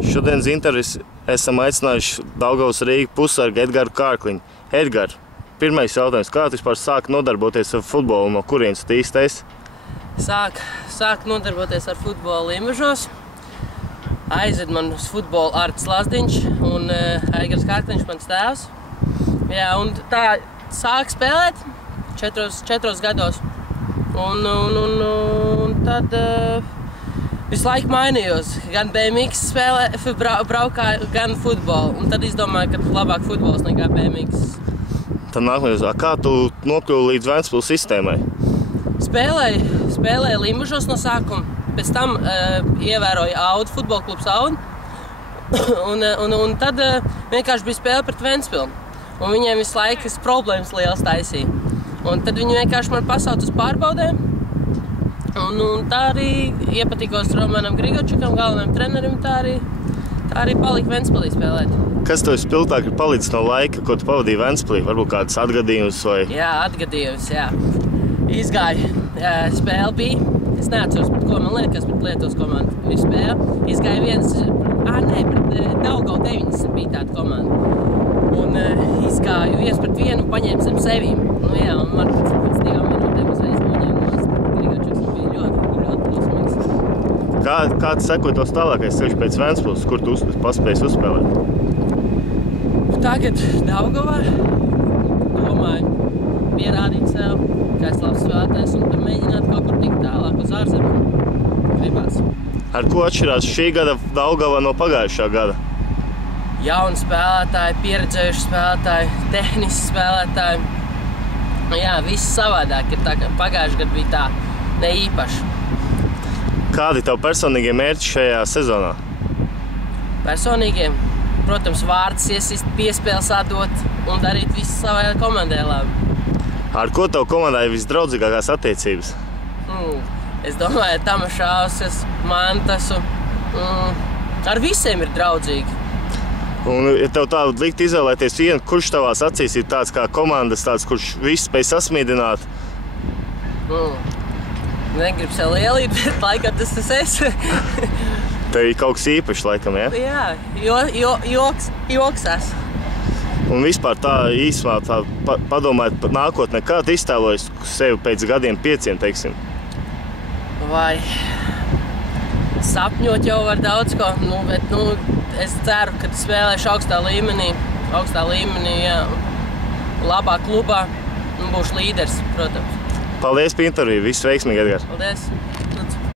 Šodienas intervijas esam aicinājuši Daugavas Rīga pussargu Edgaru Kārkliņu. Edgar, pirmais jautājums, kā tu vispār sāki nodarboties ar futbolu, no kurienes tu īsti esi? Sāku nodarboties ar futbolu Limbažos. Aizved man uz futbolu Artis Lazdiņš un Edgars Kārkliņš mans tēvs. Jā, un tā sāku spēlēt 4 gados. Un tad visu laiku mainījos. Gan BMX braukāju, gan futbolu. Un tad izdomāju, ka labāk futbols nekā BMX. Tad nākamais, kā tu nokļuvi līdz Ventspils sistēmai? Spēlēju Limbažos no sākuma. Pēc tam ievēroju Audu, futbola klubs Audu. un tad vienkārši bija spēle pret Ventspilu. Un viņiem visu laiku problēmas liels taisīja. Un tad viņi vienkārši man pasauca uz pārbaudēm. Un tā arī iepatikos Romanam Grigočukam, galvenajam trenerim, tā arī palika Ventspilī spēlēt. Kas tev spilgtāk ir palicis no laika, ko tu pavadīji Ventspilī? Varbūt kāds atgadījums vai? Jā, atgadījums, jā. Izgāju, spēle bija. Es neatceros, pret ko man liekas, pret Lietuvas komandu bija spēle. Izgāju pret Daugavu 90 bija tāda komanda. Un izgāju viens pret vienu, paņēmu zem sevīm. Nu jā, un man pēc 2 minūtēm uzreiz noņēma nost. Grigočuks bija ļoti dusmīgs. Kā tu sekoji tos tālākais ceļš pēc Ventspils, kur tu paspēji uzspēlēt? Tagad Daugavā domāju pierādīt sev, ka es labs spēlētājs un tad mēģināt kaut kur tikt tālāk uz ārzemēm. Gribās. Ar ko atšķirās šī gada Daugava no pagājušā gada? Jauni spēlētāji, pieredzējuši spēlētāji, tehniski spēlētāji. Jā, viss savādāk ir tā, ka pagājušajā gadā bija tā ne īpaši. Kādi tev personīgie mērķi šajā sezonā? Personīgie? Protams, vārds iesist, piespēles atdot un darīt visu savai komandai labi. Ar ko tev komandai ir visdraudzīgākās attiecības? Es domāju, Tamašauskas, Mantasu. Ar visiem ir draudzīgi. Un, ja tev tā likt izvēlēties vienu, kurš tavās acīs ir tāds kā komandas, tāds, kurš visu spēj sasmīdināt? Negribu sev lielīt, bet laikam tas es. Tev ir kaut kas īpašs, laikam, ja? Jā, joks esmu. Un vispār tā īsumā padomājot par nākotnē, kā tu iztēlojies sevi pēc gadiem 5, teiksim? Vai sapņot jau var daudz ko, bet es ceru, ka spēlēšu augstā līmenī, jā, labā klubā un būšu līderis, protams. Paldies par interviju, viss veiksmīgi, Edgars. Paldies.